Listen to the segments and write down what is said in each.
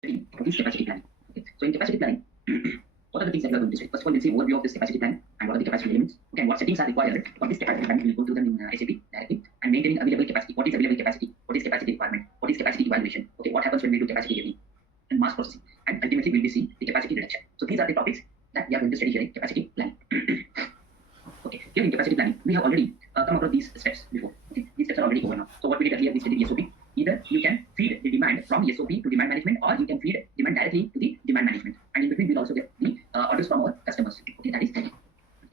What is capacity planning? Okay. So in capacity planning, what are the things that we are going to say? First of all, we'll see overview of this capacity plan and what are the capacity elements. Okay, and what settings are required for this capacity plan. We'll go through them in SAP directly. And maintaining available capacity. What is available capacity? What is capacity requirement? What is capacity evaluation? Okay, what happens when we do capacity leveling and mass processing? And ultimately, we'll be seeing the capacity reduction. So these are the topics that we are going to study here in capacity planning. Okay, here in capacity planning, we have already come across these steps before. Okay, these steps are already over now. So what we did earlier, we studied SOP. Either you can feed the demand from SOP to demand management, or you can feed demand directly to the demand management. And in between, we'll also get the orders from our customers. Okay, that is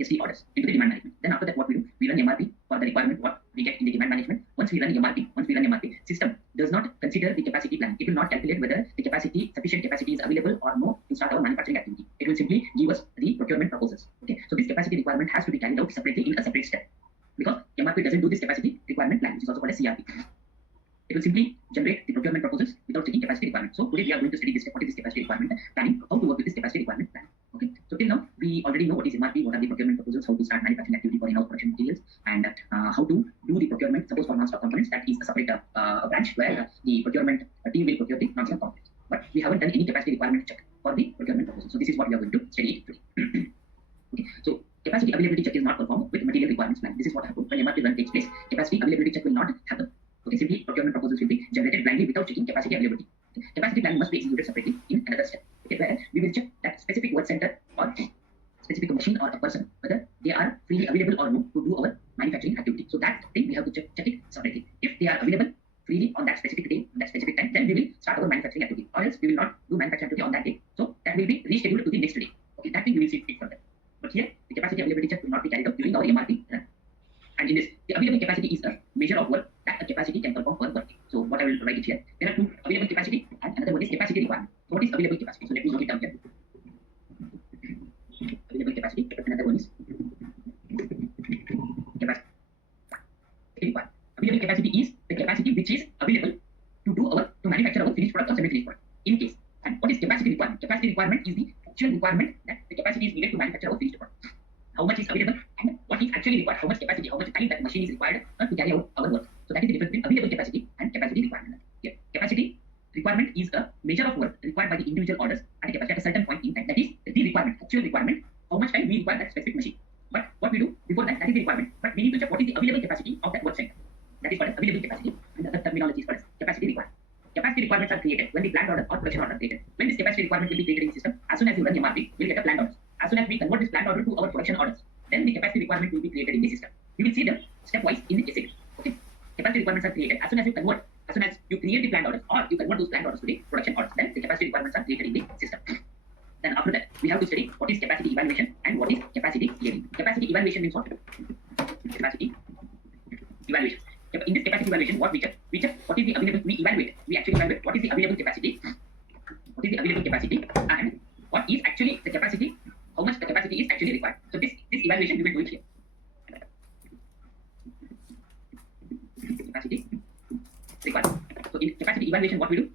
SD orders into the demand management. Then after that, what we do, we run MRP for the requirement what we get in the demand management. Once we run MRP, system does not consider the capacity plan. It will not calculate whether the sufficient capacity is available or no to start our manufacturing activity. It will simply give us the procurement proposals. Okay, so this capacity requirement has to be carried out separately in a separate step, because MRP doesn't do this capacity requirement plan, which is also called as CRP. It will simply generate the procurement proposals without checking capacity requirement. So today we are going to study this, what is this capacity requirement planning, how to work with this capacity requirement plan. Okay, so till now we already know what is MRP, what are the procurement proposals, how to start manufacturing activity for in-house production materials, and how to do the procurement. Suppose for non-stock components, that is a separate branch where the procurement team will procure the non-stock components. But we haven't done any capacity requirement check for the procurement proposal. So this is what we are going to study today. Okay, so capacity availability check is not performed with material requirements plan. This is what happens when MRP run takes place. Capacity availability check will not happen. Okay, simply procurement proposals will be generated blindly without checking capacity availability. Okay. Capacity plan must be executed separately in another step. Okay, where we will check that specific work center or specific machine or a person, whether they are freely available or no to do our manufacturing activity. So that thing we have to check it separately. If they are available freely on that specific day, on that specific time, then we will start our manufacturing activity. Or else we will not do manufacturing activity on that day. So that will be rescheduled to the next day. Okay, that thing we will see it further. But here, the capacity availability check will not be carried out during our MRP run. And in this, the available capacity is a measure of work that a capacity can perform per work. So what I will write it here. There are two: available capacity and another one is capacity requirement. So what is available capacity? So let me note it down here. Available capacity. Another one is capacity requirement. Available capacity is the capacity which is available to manufacture our finished product or semi-finished product. In case. And what is capacity requirement? Capacity requirement is the actual requirement that the capacity is needed to manufacture our finished product. How much is available and what is actually required, how much capacity, how much time that machine is required to carry out our work. So that is the difference between available capacity and capacity requirement. Here, capacity requirement is a measure of work required by the individual orders at a certain point in time. That is the requirement, actual requirement, how much time we require that specific machine. But what we do before that, that is the requirement. But we need to check what is the available capacity of that work center. That is called as available capacity, and the terminology is called as capacity requirement. Capacity requirements are created when the planned order or production order is created. When this capacity requirement will be created in the system, as soon as you run MRP, we'll get a planned order. As soon as we convert this planned order to our production orders, then the capacity requirement will be created in the system. We will see them stepwise in the SAP. Okay, capacity requirements are created as soon as you create the planned orders or you convert those planned orders to the production orders. Then the capacity requirements are created in the system. Then after that, we have to study what is capacity evaluation and what is capacity leveling. Capacity evaluation means what? Capacity evaluation. In this capacity evaluation, what we check what is the available. We actually evaluate what is the available capacity, and what is actually the capacity, how much the capacity is actually required. So this evaluation we will do it here. Capacity required. So in capacity evaluation, what we do,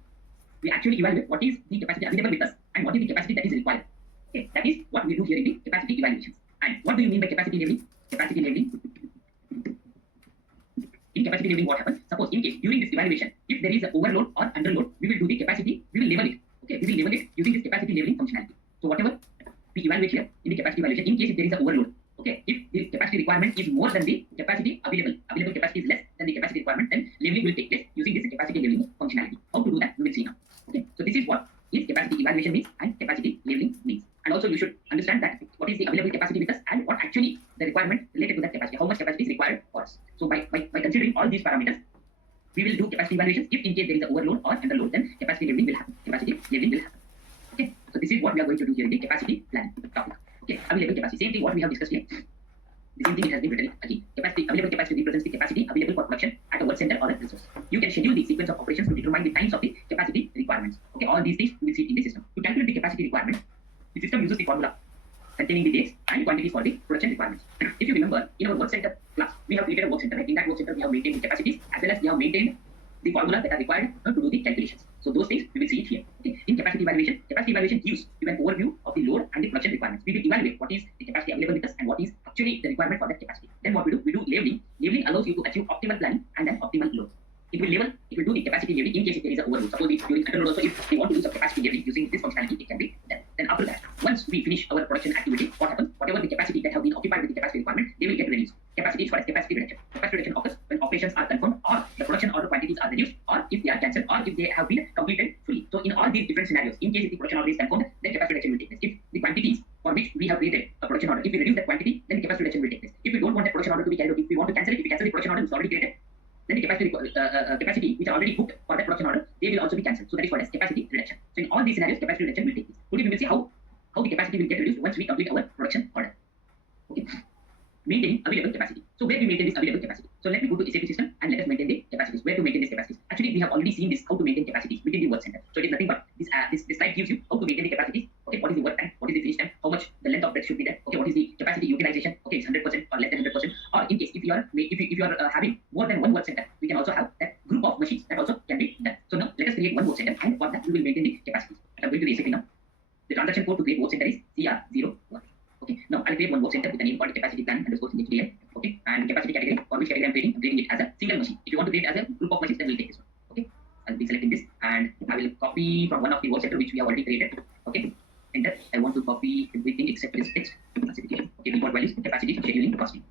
we actually evaluate what is the capacity available with us and what is the capacity that is required. Okay, that is what we do here in the capacity evaluations. And what do you mean by capacity leveling? Capacity leveling. In capacity leveling, what happens? Suppose in case during this evaluation, if there is an overload or underload, we will do the capacity, we will level it. Okay, we will level it using this capacity leveling functionality. So whatever we evaluate here in the capacity evaluation, in case if there is an overload, okay, if the capacity requirement is more than the capacity available capacity is less than the capacity requirement, then leveling will take place using this capacity leveling functionality. How to do that, we will see now. Okay, so this is what is capacity evaluation means and capacity leveling means. And also you should understand that what is the available capacity with us and what actually the requirement related to that capacity, how much capacity is required for us. So by considering all these parameters, we will do capacity evaluations. If in case there is an overload or underload, then capacity leveling will happen. Okay, so this is what we are going to do here in the capacity planning topic. Okay, available capacity, same thing what we have discussed here. The same thing it has been written again. Available capacity represents the capacity available for production at a work center or a resource. You can schedule the sequence of operations to determine the times of the capacity requirements. Okay, all these things we will see in the system. To calculate the capacity requirement, the system uses the formula containing the dates and quantities for the production requirements. If you remember, in our work center class, we have created a work center. Right? In that work center, we have maintained the capacities as well as we have maintained the formulas that are required to do the calculations. So those things we will see it here. Okay. In capacity evaluation gives you an overview of the load and the production requirements. We will evaluate what is the capacity available with us and what is actually the requirement for that capacity. Then what we do labeling. Labeling allows you to achieve optimal planning and an optimal load. It will do the capacity leveling in case if there is an overload. Suppose during underload also, if they want to do some capacity using this functionality, it can be done. Then after that, once we finish our production activity, what happens? Whatever the capacity that have been occupied with the capacity requirement, they will get reduced. Capacity is called as capacity reduction. Capacity reduction occurs when operations are confirmed, or the production order quantities are reduced, or if they are cancelled, or if they have been completed fully. So in all these different scenarios, in case if the production order is confirmed, then capacity reduction will take place. If the quantities for which we have created a production order, if we reduce that quantity, then the capacity reduction will take place. If we don't want that production order to be carried out, if we want to cancel it, if we cancel the production order which is already created, then the capacity which are already booked for that production order, they will also be cancelled. So that is called as capacity reduction. So in all these scenarios, capacity reduction will take place. Today we will see how the capacity will get reduced once we complete our production order. Okay. Maintaining available capacity. So where we maintain this available capacity? So let me go to SAP system and let us maintain the capacities. Where to maintain these capacities? Actually, we have already seen this, how to maintain capacities within the work center. So it is nothing but this slide gives you how to maintain the capacities. Okay, what is the work time? What is the finish time? How much the length of break should be there? Okay, what is the capacity utilization? Okay, it's 100% or less than 100%. Or in case if you are having more than one work center, we can also have that group of machines that also can be done. So now let us create one work center, and for that we will maintain the capacities. I'm going to the SAP now. The transaction code to create work center is CR01. Okay, now I'll create one work center with the name called capacity plan underscore HDM. Okay, and capacity category, for which category I'm creating it as a single machine. If you want to create as a group of machines, then we'll take this one. Okay, I'll be selecting this, and I will copy from one of the work center which we have already created. Okay, enter. I want to copy everything except this text classification. Okay, default values, capacity, scheduling, costing.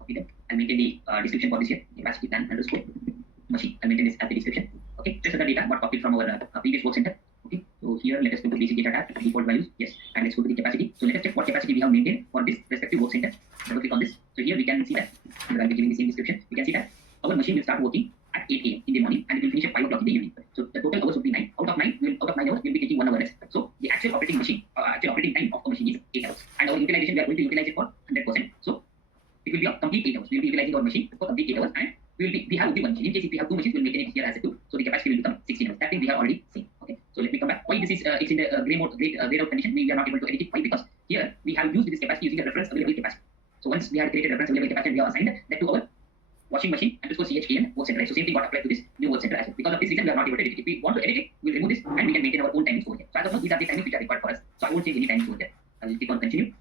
Copy them. I'll maintain the description for this here, capacity plan underscore machine. I'll maintain this as the description. Okay, this is the data what copied from our previous work center. Okay, so here let us go to basic data tab, default values, yes, and let's go to the capacity. So let us check what capacity we have maintained for this respective work center. Double click on this. So here we can see that, I'll be giving the same description. We can see that our machine will start working at 8 a.m. in the morning and it will finish at 5 o'clock in the evening. So the total hours would be 9. Out of 9 hours, we'll be taking 1 hour rest. So the actual operating time of the machine is 8 hours. And our utilization, we are going to utilize it for 100%. So it will be a complete 8 hours. We will be utilizing our machine for complete 8 hours, and we have only one machine. In case if we have two machines, we'll maintain it here as a 2. So the capacity will become 16 hours. That thing we have already seen. Okay. So let me come back. Why this is it's in the grayed out condition? We are not able to edit it. Why? Because here we have used this capacity using the reference available capacity. So once we have created reference available capacity, we have assigned that to our washing machine and CHKN work center. Right? So same thing got applied to this new work center as well. Because of this reason, we are not able to edit it. If we want to edit it, we'll remove this and we can maintain our own timings over here. So as of now, these are the timings which are required for us. So I won't change any timings over there. I will click on continue.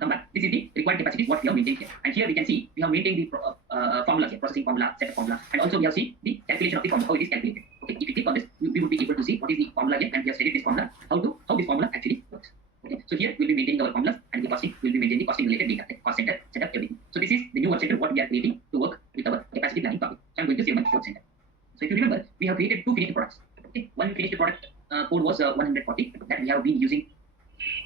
Come back. This is the required capacity what we have maintained here. And here we can see we have maintained the formulas here, processing formula, setup formula, and also we have seen the calculation of the formula, how it is calculated. Okay, if you click on this, we would be able to see what is the formula here, and we have studied this formula, how this formula actually works. Okay, so here we'll be maintaining our formulas, and the costing will be maintaining the costing related data, like cost center, setup, everything. So this is the new work center what we are creating to work with our capacity planning topic. So I'm going to save my work center. So if you remember, we have created 2 finished products. Okay, one finished product code was 140 that we have been using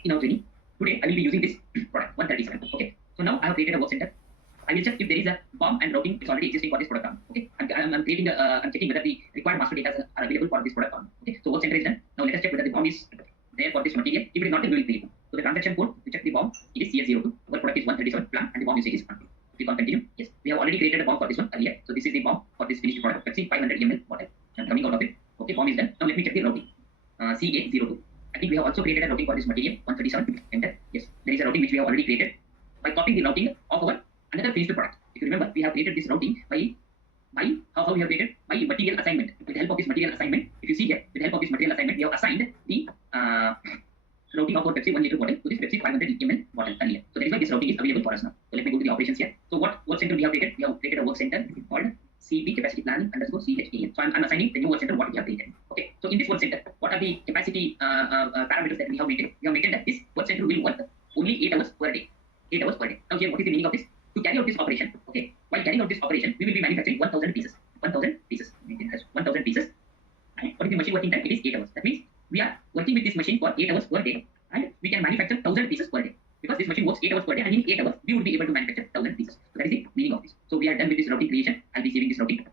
in our training. Today I will be using this product 137. Okay, so now I have created a work center. I will check if there is a BOM and routing is already existing for this product. Okay, I'm creating I'm checking whether the required master data are available for this product. Okay, so work center is done. Now let us check whether the BOM is there for this material. If it is not, then we will create one. So the transaction code to check the BOM, it is CS02. Our product is 137 plan and the BOM usage is 1. Click on continue. Yes, we have already created a BOM for this one earlier. So this is the BOM for this finished product. Pepsi 500 ml bottle. I'm coming out of it. Okay, BOM is done. Now let me check the routing. CA02. I think we have also created a routing for this material 137. Enter. Yes, there is a routing which we have already created by copying the routing of our another finished product. If you remember, we have created this routing by how we have created by material assignment. With the help of this material assignment, if you see here, with the help of this material assignment, we have assigned the routing of our Pepsi 1 liter bottle to this Pepsi 500 ml bottle earlier. So that is why this routing is available for us now. So let me go to the operations here. So what work center we have created? We have created a work center called CP capacity planning underscore CHAN. So I'm assigning the new work center what we have created. Okay. So in this work center, what are the capacity parameters that we have maintained? We have maintained that this work center will work only 8 hours per day. 8 hours per day. Now here, what is the meaning of this? To carry out this operation, okay, while carrying out this operation, we will be manufacturing 1,000 pieces. 1,000 pieces. It has 1,000 pieces. And what is the machine working time? It is 8 hours. That means we are working with this machine for 8 hours per day, and we can manufacture 1,000 pieces per day. Because this machine works 8 hours per day, and in 8 hours, we would be able to manufacture 1,000 pieces. So that is the meaning of this. So we are done with this routing creation. I'll be saving this routing.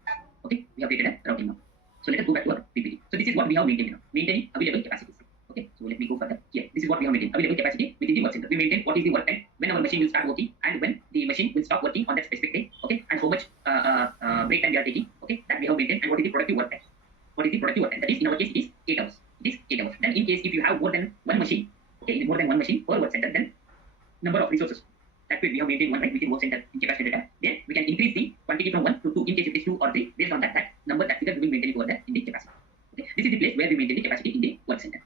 Okay, we have created a routing now. So let us go back to our PPT. So this is what we have maintained now. Maintaining available capacities. Okay, so let me go further. Here, this is what we have maintained. Available capacity within the work center. We maintain what is the work time, when our machine will start working, and when the machine will stop working on that specific day. Okay, and how much break time we are taking. Okay, that we have maintained, and what is the productive work time. What is the productive work time? That is, in our case, it is 8 hours. It is 8 hours. Then in case if you have more than one machine, okay, more than one machine per work center, then number of resources. That way we have maintained one, right, within work center in capacity data. Then we can increase the quantity from 1 to 2 in case it is 2 or 3. Based on that number, that figure we will maintain it over there in the capacity. Okay, this is the place where we maintain the capacity in the work center.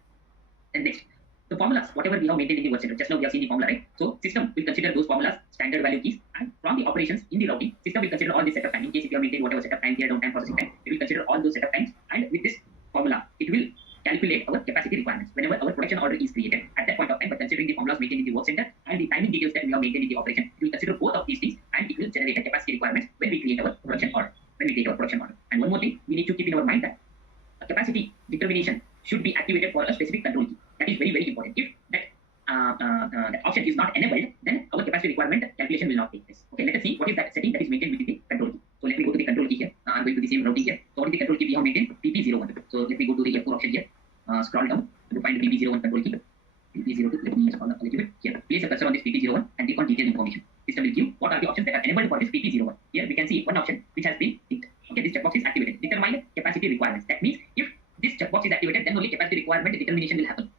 And next, the formulas, whatever we have maintained in the work center. Just now we have seen the formula, right? So system will consider those formulas standard value keys, and from the operations in the routing, system will consider all the setup time. In case if you have maintained whatever setup time here, downtime, processing time, it will consider all those setup times, and with this formula, it will calculate our capacity requirements. production order is created at that point of time, but considering the formulas maintained in the work center and the timing details that we have maintained in the operation, it will consider both of these things and it will generate a capacity requirements when we create our production order. And one more thing, we need to keep in our mind that a capacity determination should be activated for a specific control key. That is very, very important. If that option is not enabled, then our capacity requirement calculation will not take place. Okay, let us see what is that setting that is maintained within the control key. So let me go to the control key here. I'm going to the same routing here. So what is the control key we have maintained? PP01. So let me go to the F4 option here. Scroll down to find the PP01 control key. PP02. Let me scroll down a little bit here. Place a cursor on this PP01 and click on detailed information. System will give what are the options that are enabled for this PP01. Here we can see one option which has been ticked. Okay, this checkbox is activated. Determine capacity requirements. That means if this checkbox is activated, then only capacity requirement determination will happen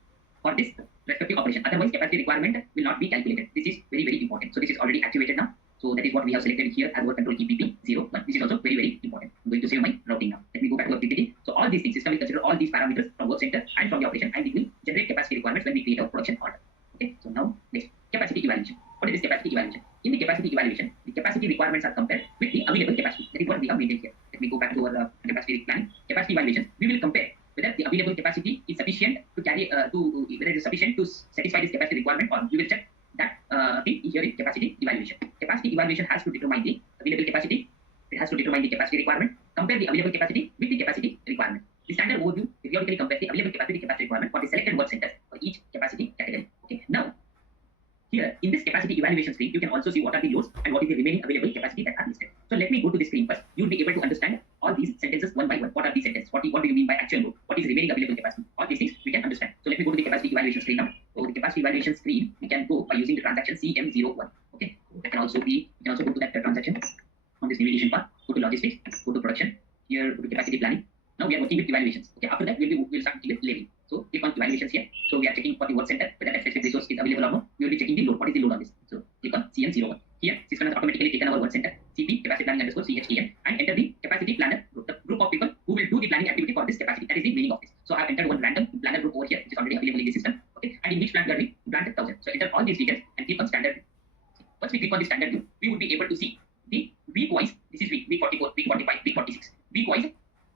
for this respective operation. Otherwise, capacity requirement will not be calculated. This is very, very important. So this is already activated now. So that is what we have selected here as our control key PP01. This is also very, very important. I'm going to save my routing now. Let me go back to our PPT. So all these things, system will consider all these parameters from work center and from the operation, and it will generate capacity requirements when we create our production order. Okay. So now next, capacity evaluation. What is this capacity evaluation? In the capacity evaluation, the capacity requirements are compared with the available capacity. That is what we have maintained here. Let me go back to our capacity plan. Capacity evaluation. We will compare whether the available capacity is sufficient to carry whether it is sufficient to satisfy this capacity requirement, or we will check that thing here in capacity evaluation. Capacity evaluation has to determine the available capacity. It has to determine the capacity requirement. Compare the available capacity with the capacity requirement. The standard overview periodically compares the available capacity requirement for the selected work centers for each capacity category. Okay. Now, here in this capacity evaluation screen, you can also see what are the loads and what is the remaining available capacity that are listed. So let me go to the screen first. You'll be able to understand all these sentences one by one. What are these sentences? What do you mean by actual load? What is remaining available capacity? All these things we can understand. So let me go to the capacity evaluation screen now. So the capacity evaluation screen, we can go by using the transaction CM01. Okay. That can also be, you can also go to that transaction on this navigation bar. Go to logistics. Go to production. Here go to capacity planning. Now we are working with evaluations. Okay. After that we'll start with labeling. So click on evaluations here. So we are checking for the work center whether that specific resource is available or not. We will be checking the load. What is the load on this? So click on CM01. Here system has automatically taken our work center CP capacity planning underscore CHAN and enter the capacity planner group, the group of people who will do the planning activity for this capacity. That is the meaning of this. So I have entered one random planner group over here, which is already available in the system. Okay, and in which plant we are doing plant 1000. So enter all these details and click on standard view. Once we click on the standard view, we would be able to see the week wise. This is week 44, week 45, week 46. Week wise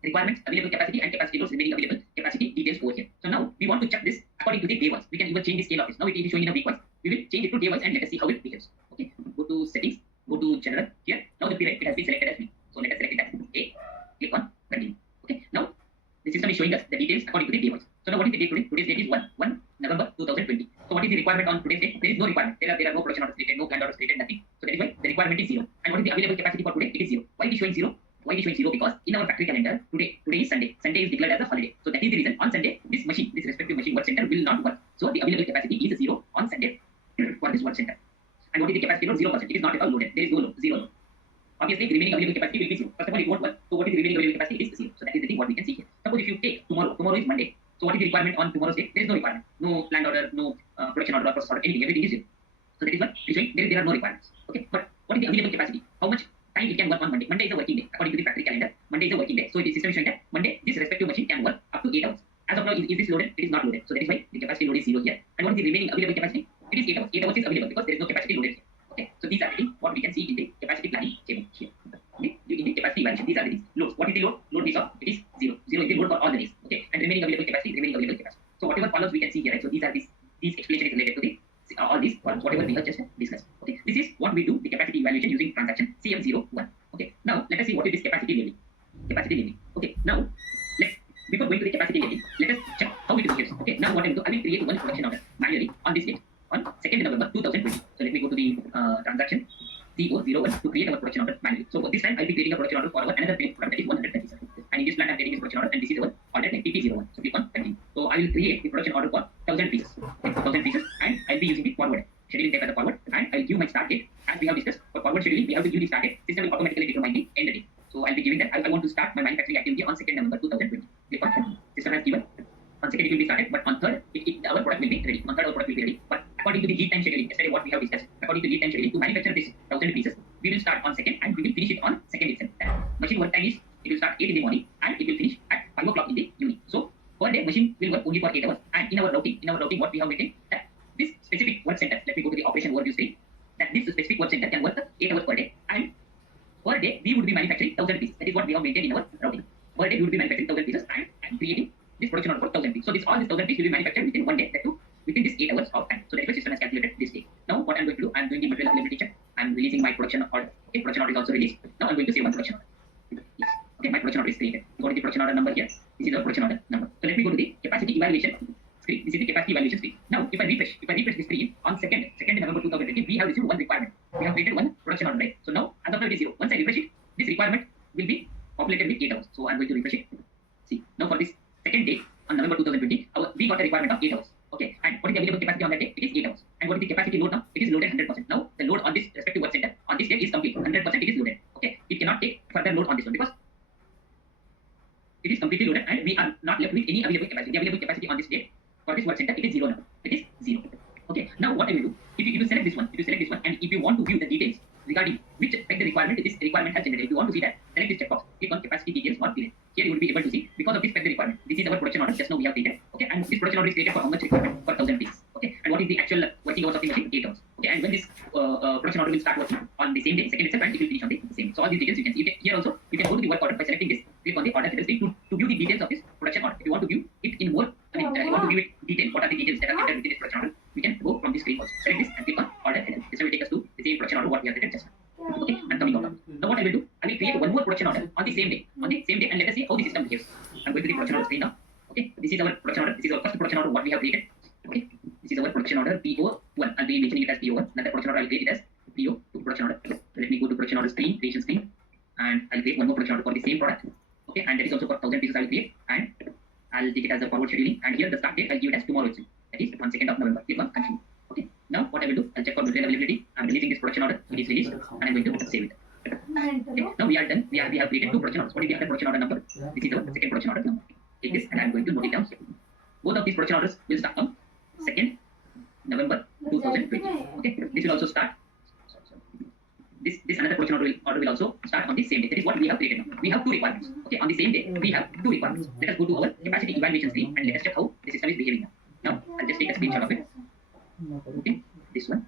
requirements, available capacity and capacity loads, remaining available capacity details over here. So now we want to check this according to the day wise. We can even change the scale of this. Now it is showing in a week wise. We will change it to day wise and let us see how it behaves. Okay, go to settings, go to general here. Now the period, it has been selected as week. So let us select it as A. Click on continue. Okay, now the system is showing us the details according to the day wise. So now what is the date today? Today's date is 1 November 2020. So what is the requirement on today's date? There is no requirement. There are no production orders created, no planned orders created, nothing. So that is why the requirement is 0. And what is the available capacity for today? It is 0. Why it is showing 0? Why it is showing 0? Because in our factory calendar, today is Sunday. Sunday is declared as a holiday. So that is the reason. On Sunday, this respective machine work center will not work. So the available capacity is 0 on Sunday for this work center. And what is the capacity load? 0%. It is not at all loaded. There is no load. 0 load. Obviously, the remaining available capacity will be 0. First of all, it won't work. So what is the remaining available capacity? It is 0. So that is the thing what we can see here. Suppose if you take tomorrow. Tomorrow is Monday. So what is the requirement on tomorrow's date? There is no requirement. No planned order, no production order, process order, anything. Everything is 0. So that is what it is showing. There are no requirements. Okay. But what is the available capacity? How much time it can work on Monday? Monday is a working day. According to the factory calendar, Monday is a working day. So the system is showing that Monday, this respective machine can work up to 8 hours. As of now, is this loaded? It is not loaded. So that is why the capacity load is 0 here. And what is the remaining available capacity? It is 8 hours. 8 hours is available because there is no capacity loaded here. Okay. So these are the things what we can see in the capacity planning table here. Okay. In the capacity evaluation, these are the things. Loads. What is the load? Load is of it is 0. 0 is the load for all the days. Okay. And remaining available capacity, remaining available capacity. So whatever columns we can see here, right? So these are these explanation is related to the all these columns, whatever we have just discussed. Okay. This is what we do the capacity evaluation using transaction CM01. Okay. Now let us see what is this capacity labeling. Capacity labeling. Okay. Now before going to the capacity labeling, let us check how it behaves. Okay. Now what I will do, I will create one production order manually on this date on 2nd November 2020. So let me go to the transaction CO01 to create our production order manually. So this time I'll be creating a production order for our another product that is 137. And in this plant I'm creating this production order, and this is our order name PP01. So click on continue. So I will create the production order for 1000 pieces. Okay, 1000 pieces, and I'll be using the forward scheduling type as a forward, and I'll give my start date as we have discussed. For forward scheduling, we have to give the start date. System will automatically determine the end date. So I'll be giving that I want to start my manufacturing activity on 2nd November 2020. Click on continue. System has given on 2nd it will be started, but on 3rd our product will be ready. On 3rd our product will be ready. But according to the lead time scheduling, yesterday what we have discussed, according to lead time scheduling, to manufacture this 1000 pieces, we will start on 2nd and we will finish it on 2nd itself. Machine work time is, it will start 8 in the morning and it will finish at 5 o'clock in the evening. So per day machine will work only for 8 hours. And in our routing what we have maintained that this specific work center, let me go to the operation overview screen, that this specific work center can work 8 hours per day, and per day we would be manufacturing 1000 pieces. That is what we have maintained in our routing. Per day we would be manufacturing 1000 pieces and creating this production order for 1000 pieces. So all these 1000 pieces will be manufactured within 1 day. That too This is the capacity evaluation screen. Now, if I refresh the screen on 2nd November 2020, we have received one requirement. We have created one production order, right? So now, as of now, it is 0. Once I refresh it, this requirement will be populated with 8 hours. So I'm going to refresh it. See, now for this second day on November 2020, we got a requirement of 8 hours. Okay, and what is the available capacity on that day? It is 8 hours. And what is the capacity load now? It is loaded 100%. Now, the load on this respective work center on this day is complete. 100% it is loaded. Okay, it cannot take further load on this one because it is completely loaded and we are not left with any available capacity. The available capacity on this day for this work center, it is 0 now. It is 0. Okay, now what I will do, if you select this one, and if you want to view the details regarding which spec the requirement this requirement has generated, if you want to see that, select this checkbox, click on capacity details not period. Here you will be able to see because of this spec the requirement. This is our production order, just now we have created. Okay, and this production order is created for how much requirement? For 1000 pieces. Okay, and what is the actual working hours of the machine? 8 hours. Okay, and when this production order will start working on the same day, second itself, and it will finish on the same. So all these details you can see. Here also you can go to the work order by selecting this. Click on the order status screen to view the details of this production order. If you want to view it in more, you want to view it detail. What are the details that are entered within this production order? We can go from this screen also. Select this and click on order header. This will take us to the same production order what we have created just now. Okay, I'm coming out. Now what I will do, I will create one more production order on the same day, and let us see how the system behaves. I'm going to the production order screen now. Okay, this is our production order. This is our first production order what we have created. Okay, this is our production order PO1. I'll be mentioning it as PO1. Another production order I'll create it as PO2 production order. Let me go to production order screen, creation screen, and I'll create one more production order for the same product. Okay, and that is also for 1000 pieces I will create, and I'll take it as a forward scheduling. And here the start date I'll give it as tomorrow itself. That is on 2nd of November. Click on continue. Okay, now what I will do, I'll check for material availability. I'm releasing this production order. It is released, and I'm going to save it. Okay, now we are done. We have created 2 production orders. What is the other production order number? This is our second production order number. Take this and I'm going to note it down. Both of these production orders will start on 2nd November 2020. Okay, this will also start. This another production order will also start on the same day. That is what we have created now. We have 2 requirements. Okay, on the same day we have 2 requirements. Let us go to our capacity evaluation screen and let us check how the system is behaving now. Now I'll just take a screenshot of it. Okay, this one.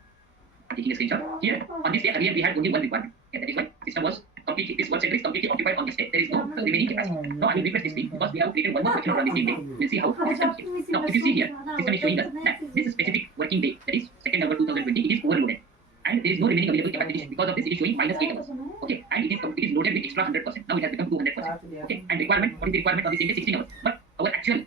I'm taking a screenshot. Here on this day earlier we had only 1 requirement. Okay, that is why system was completely, this work center is completely occupied on this day. There is no remaining capacity. Now I will refresh this screen because we have created one more production order on the same day. We'll see how the system behaves. Now if you see here, system is showing us that this specific working day, that is 2nd November 2020, it is overloaded. And there is no remaining available capacity. Because of this, it is showing -8 hours. Okay, and it is loaded with extra 100%. Now it has become 200%. Okay, and requirement, what is the requirement on the same day? 16 hours. But our actual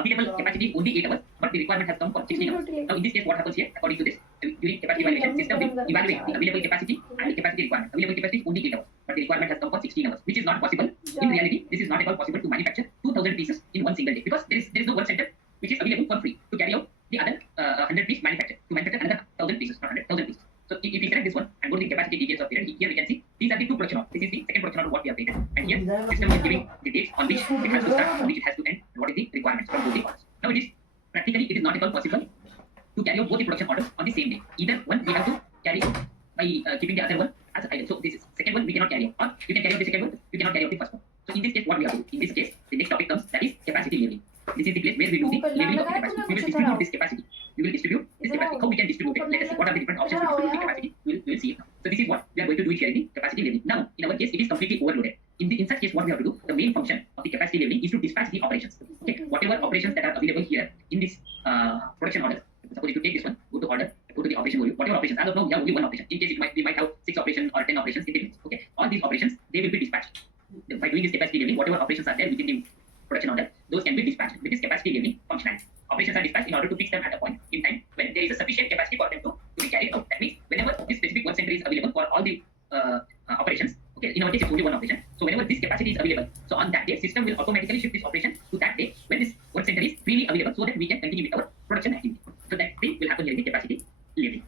available capacity is only 8 hours, but the requirement has come for 16 hours. Now in this case, what happens here? According to this, during capacity evaluation, system will evaluate the available capacity and the capacity requirement. Available capacity is only 8 hours, but the requirement has come for 16 hours, which is not possible. In reality, this is not at all possible to manufacture 2000 pieces in one single day because there is no work center which is available for free to carry out the other 100 piece manufacture. To manufacture another 1000 pieces, not 100,000 pieces. So if we select this one and go to the capacity details of period, here we can see these are the 2 production orders. This is the second production order what we have created. And here system is giving the dates on which it has to start, on which it has to end, and what is the requirements for both the orders. Now it is practically it is not at all possible to carry out both the production orders on the same day. Either one we have to carry out by keeping the other one as idle. So this is second one we cannot carry out, or you can carry out the second one, you cannot carry out the first one. So in this case what we have to do? In this case the next topic comes, that is capacity labeling. This is the place where we do the labeling of the capacity. We will distribute this capacity. We will distribute this capacity. How we can distribute it? Let us see what are the different options to distribute the capacity. We will see it now. So this is what we are going to do it here in the capacity labeling. Now in our case it is completely overloaded. In such case what we have to do, the main function of the capacity labeling is to dispatch the operations. Okay, whatever operations that are available here in this production order. Suppose if you take this one, go to order, go to the operation volume. Whatever operations, as of now we have only one operation. In case we might have 6 operations or 10 operations. It depends. Okay, all these operations they will be dispatched by doing this capacity labeling. Whatever operations are there within the production order, those can be dispatched with this capacity labeling functionality. Operations are dispatched in order to fix them at a point in time when there is a sufficient capacity for them to be carried out. That means whenever this specific work center is available for all the operations. Okay, in our case it's only one operation. So whenever this capacity is available, so on that day system will automatically shift this operation to that day when this work center is freely available, so that we can continue with our production activity. So that thing will happen here in the capacity labeling.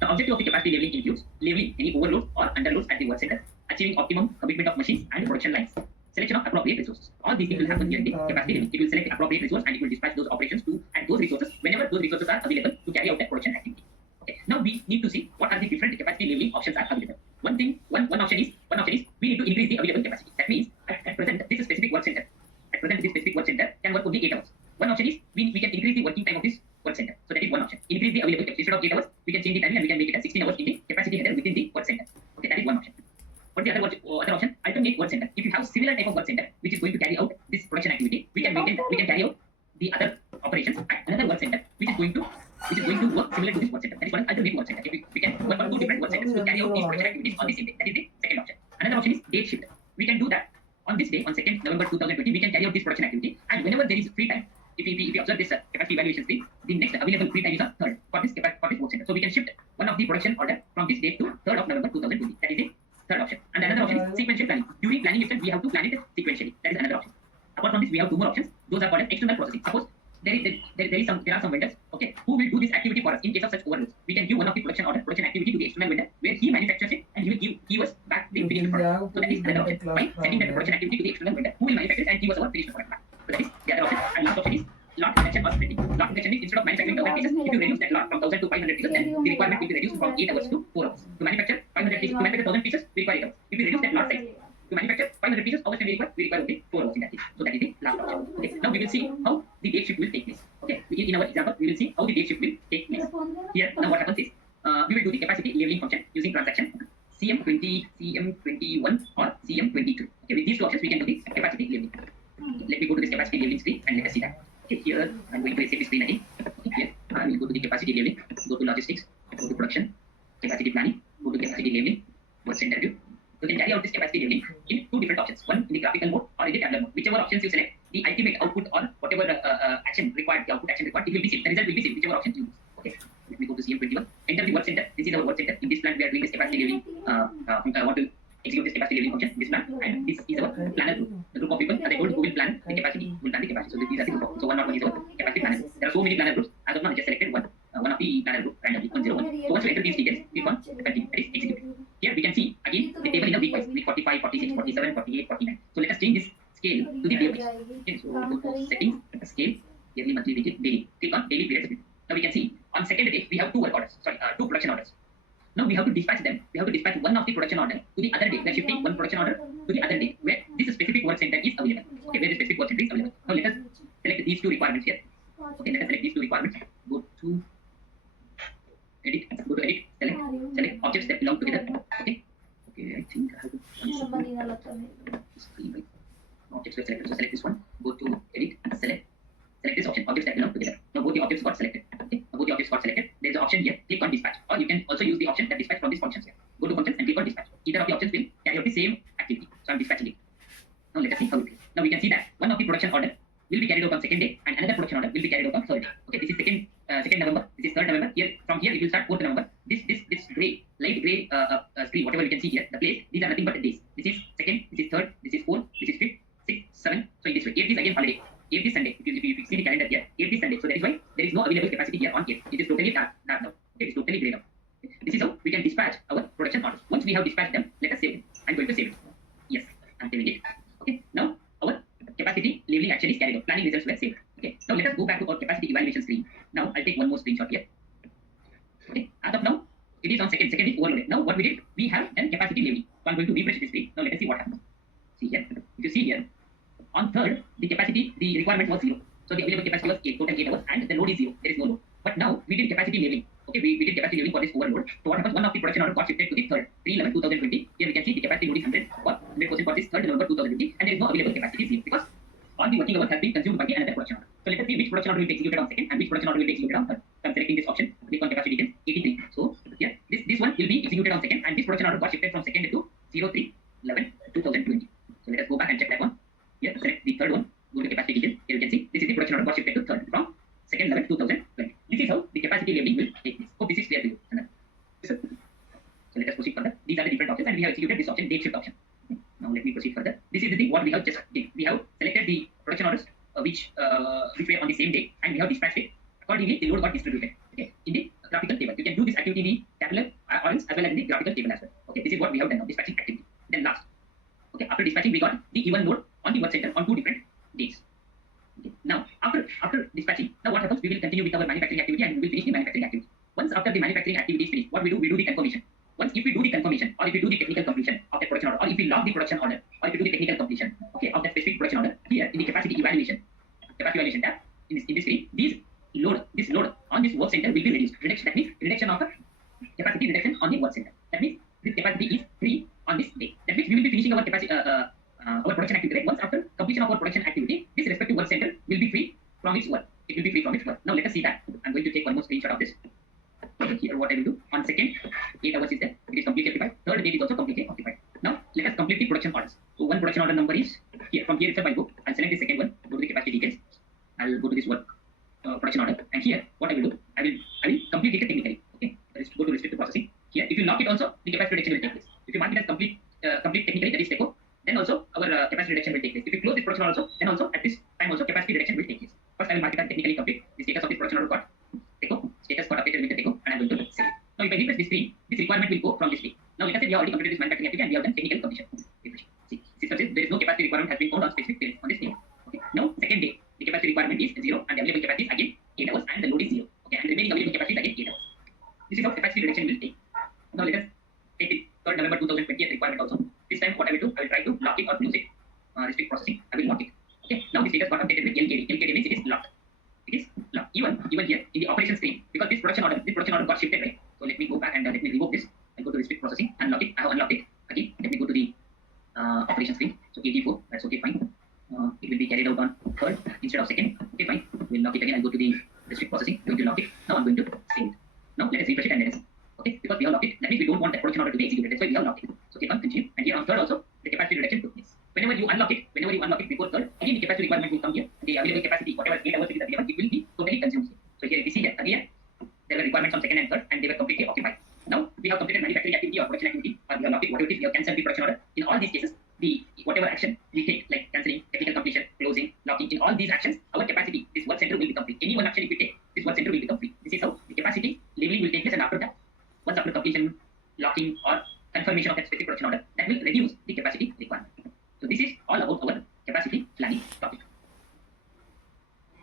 The objective of the capacity labeling includes labeling any overloads or underloads at the work center, achieving optimum commitment of machines and production lines, selection of appropriate resources. All these things will happen here in the capacity labeling. It will select the appropriate resource and it will dispatch those operations to and those resources whenever those resources are available to carry out that production activity. Okay. Now we need to see what are the different capacity labeling options are available. One option is we need to increase the available capacity. That means at present this specific work center can work only 8 hours. One option is we can increase the working time of this work center. So that is one option. Increase the available capacity. Instead of 8 hours, we can change the timing and we can make it as 16 hours in the capacity header within the work center. Okay, that is one option. What the other option? Alternate work center. If you have similar type of work center which is going to carry out this production activity, we can carry out the other operations at another work center which is going to work similar to this work center. That is one alternate work center. If we can work on 2 different work centers to carry out these production activities on the same day. That is the second option. Another option is date shift. We can do that on this day, on 2nd November 2020. We can carry out this production activity, and whenever there is free time, if we observe this capacity evaluation screen, the next available free time is on 3rd for this work center. So we can shift one of the production order from this date to 3rd of November 2020. That is the third option. And another option is sequential planning. During planning itself, we have to plan it sequentially. That is another option. Apart from this, we have two more options. Those are called as external processing. Suppose there are some vendors, okay, who will do this activity for us in case of such overloads. We can give one of the production activity to the external vendor where he manufactures it and he will give us back the finished product. So that is another option. By sending that production activity to the external vendor who will manufacture it and give us our finished product back. So that is the other option. And last option is lot reduction or splitting. Lot reduction is instead of manufacturing 1000 pieces, if you reduce that lot from 1000 to 500 pieces, then the requirement will be reduced from 8 hours to 4 hours. To manufacture 500 pieces, to manufacture 1000 pieces, we require 8 hours. If we reduce that lot size to manufacture 500 pieces, how much can we require? We require only 4 hours in that case. So that is the last option. Okay. Now we will see how the date shift will take place. Okay. In our example, we will see how the date shift will take place. Here, now what happens is, we will do the capacity leveling function using transaction CM20, CM21 or CM22. Okay. With these two options, we can do the capacity leveling. Let me go to this capacity leveling screen and let us see that. Okay, here I'm going to SAP screen again. Okay, here I will go to the capacity leveling, go to logistics, go to production, capacity planning, go to capacity leveling, work center view. You can carry out this capacity leveling in two different options, one in the graphical mode or in the tabular mode. Whichever options you select, the ultimate output or whatever action required, the output action required, it will be same. The result will be same, whichever option you use. Okay, let me go to CM21, enter the work center. This is our work center. In this plant, we are doing this capacity leveling. I want to execute this capacity leveling function, this plan, and this is our planner group. The group of people, as I told, who will plan the capacity, who will plan the capacity. So these are the group of, so 101 is our capacity planner. There are so many planner groups. As of now, I just selected one of the planner group randomly, 101. So once you enter these details, click on continue, that is execute. Here we can see again the table in the week wise, week 45, 46, 47, 48, 49. So let us change this scale to the day wise. Okay, so go to settings, scale, yearly, monthly, weekly, daily. Click on daily period. Now we can see on second day we have two work orders, two production orders. Now we have to dispatch them. We have to dispatch one of the production order to the other day. We are shifting one production order to the other day where this specific work center is available. Okay, where the specific work center is available. Now let us select these two requirements here. Okay, let us select these two requirements. Go to edit. Go to edit. Select objects that belong together. Okay. Okay, I think I have to objects were selected. So select this one. Go to edit. Select this option. Objects that belong together. Now both the objects got selected. Okay. Now both the objects got selected. There is an option here. Click on dispatch. Or you can also use the option that dispatch from these functions here. Go to functions and click on dispatch. Either of the options will carry out the same activity. So I'm dispatching it. Now let us see how it is. Now we can see that one of the production order will be carried out on second day and another production order will be carried out on third day. Okay, this is second November. This is 3rd November. Here from here it will start 4th November. This gray, light gray screen, whatever you can see here, the place. These are nothing but the days. This is second. This is third. This is fourth. This is fifth, sixth, seventh. So in this way, 8th is again holiday. 8th is Sunday. If you see the calendar here, 8th is Sunday. So that is why there is no available capacity here on 8th. It is totally dark now. Okay, it's totally grey now. This is how we can dispatch our production orders. Once we have dispatched them, let us save it. I'm going to save it. Yes, I'm saving it. Okay, now our capacity leveling action is carried out. Planning results were saved. Okay, now let us go back to our capacity evaluation screen. Now I'll take one more screenshot here. Okay, as of now, it is on second is overloaded. Now what we did, we have done capacity leveling. So I'm going to refresh this screen. Now let us see what happens. See here. If you see here, on 3rd, the requirement was 0. So the available capacity was 8, total 8 hours, and the load is 0. There is no load. But now we did capacity leveling. Okay, we did capacity leveling for this overload. So what happens? One of the production order got shifted to the 3rd, 3/11/2020. Here we can see the capacity load is 100 for 100% for this 3rd November 2020, and there is no available capacity 0 because all the working hours has been consumed by the another production order. So let us see which production order will be executed on 2nd and which production order will be executed on 3rd. So I'm selecting this option. Click on capacity details 83. So here this one will be executed on 2nd, and this production order got shifted from 2nd to 03/11/2020. So let us go back and check that one. Here select the 3rd one. Go to capacity details. Here you can see this is the production order got shifted to 3rd from 2nd/11/2020. This is how the capacity leveling will take place. Hope this is clear to you. So let us proceed further. These are the different options, and we have executed this option, date shift option. Okay. Now let me proceed further. This is the thing what we have just did. We have selected the production orders which were on the same day, and we have dispatched it. Accordingly, the load got distributed. Okay, in the graphical table. You can do this activity in the tabular as well as in the graphical table as well. Okay, this is what we have done now, dispatching activity. Then last. Okay, after dispatching, we got the even load on the work center on 2 different days. Okay. Now, after dispatching, now what happens? We will continue with our manufacturing activity and we will finish the manufacturing activity. Once after the manufacturing activity is finished, what we do? We do the confirmation. Once if we do the confirmation, or if we do the technical completion of that production order, or if we log the production order, or if we do the technical completion, okay, of that specific production order, here in the capacity evaluation tab, in this screen, this load on this work center will be reduced. That means reduction of capacity reduction on the work center. That means this capacity is free on this day. That means we will be finishing our capacity our production activity. Right? Once after completion of our production activity, this respective work center will be free from its work. It will be free from its work. Now let us see that. I'm going to take one more screenshot of this. Okay, here what I will do. On 2nd, 8 hours is there. It is completely occupied. 3rd date is also completely occupied. Now let us complete the production orders. So one production order number is here. From here itself I go. I'll select the second one. Go to the capacity details. I'll go to this work production order. And here, what I will do, I will complete it technically. Okay, go to restrict to processing. Here, if you lock it also, the capacity reduction will take place. If you mark it as complete technically, that is TECO, then also our capacity reduction will take place. If you close this production order also, then also at this time also capacity reduction will take place. First, I will mark it as technically complete. The status of this production order got TECO, status got updated with the TECO, and I am going to save it. Now, if I refresh this screen, this requirement will go from this screen. Now, let us say we have already completed this manufacturing activity and we have done technical completion. Refresh. See, system says there is no capacity requirement has been found on specific field on this screen. Okay. Now, second day, the capacity requirement is 0 and the available capacity is again 8 hours and the load is 0. Okay, and the remaining available capacity is again 8 hours. This is how capacity reduction will take. Now, let us take the 3rd November 2020 requirement also. This time, what I will do, I will try to lock it or close it. Restrict processing, I will lock it. Okay. Now, the status got updated with LKD. LKD means it is locked. It is locked. Even here in the operation screen, because this production order got shifted, right? So let me go back and let me revoke this. I'll go to restrict processing, unlock it. I have unlocked it. Again, let me go to the operation screen. So 84, that's okay, fine. It will be carried out on 3rd instead of 2nd. Okay, fine. We'll lock it again. I'll go to the restrict processing. I'm going to lock it. Now I'm going to save it. Now let us refresh it and let us. Okay, because we have locked it. That means we don't want that production order to be executed. That's why we have locked it. So click on continue. And here on 3rd also, the capacity reduction took place. Whenever you unlock it before 3rd, again the capacity requirement will come here. The available capacity, whatever 8 hours it is available, it will be totally consumed here. So here we see that again, there were requirements on 2nd and 3rd, and they were completely occupied. Now we have completed manufacturing activity or production activity, or we have locked it, whatever it is, we have cancelled the production order. In all these cases, the whatever action we take, like cancelling, technical completion, closing, locking, in all these actions, our capacity, this work center will become free. Any one action if we take, this work center will become free. This is how the capacity labeling will take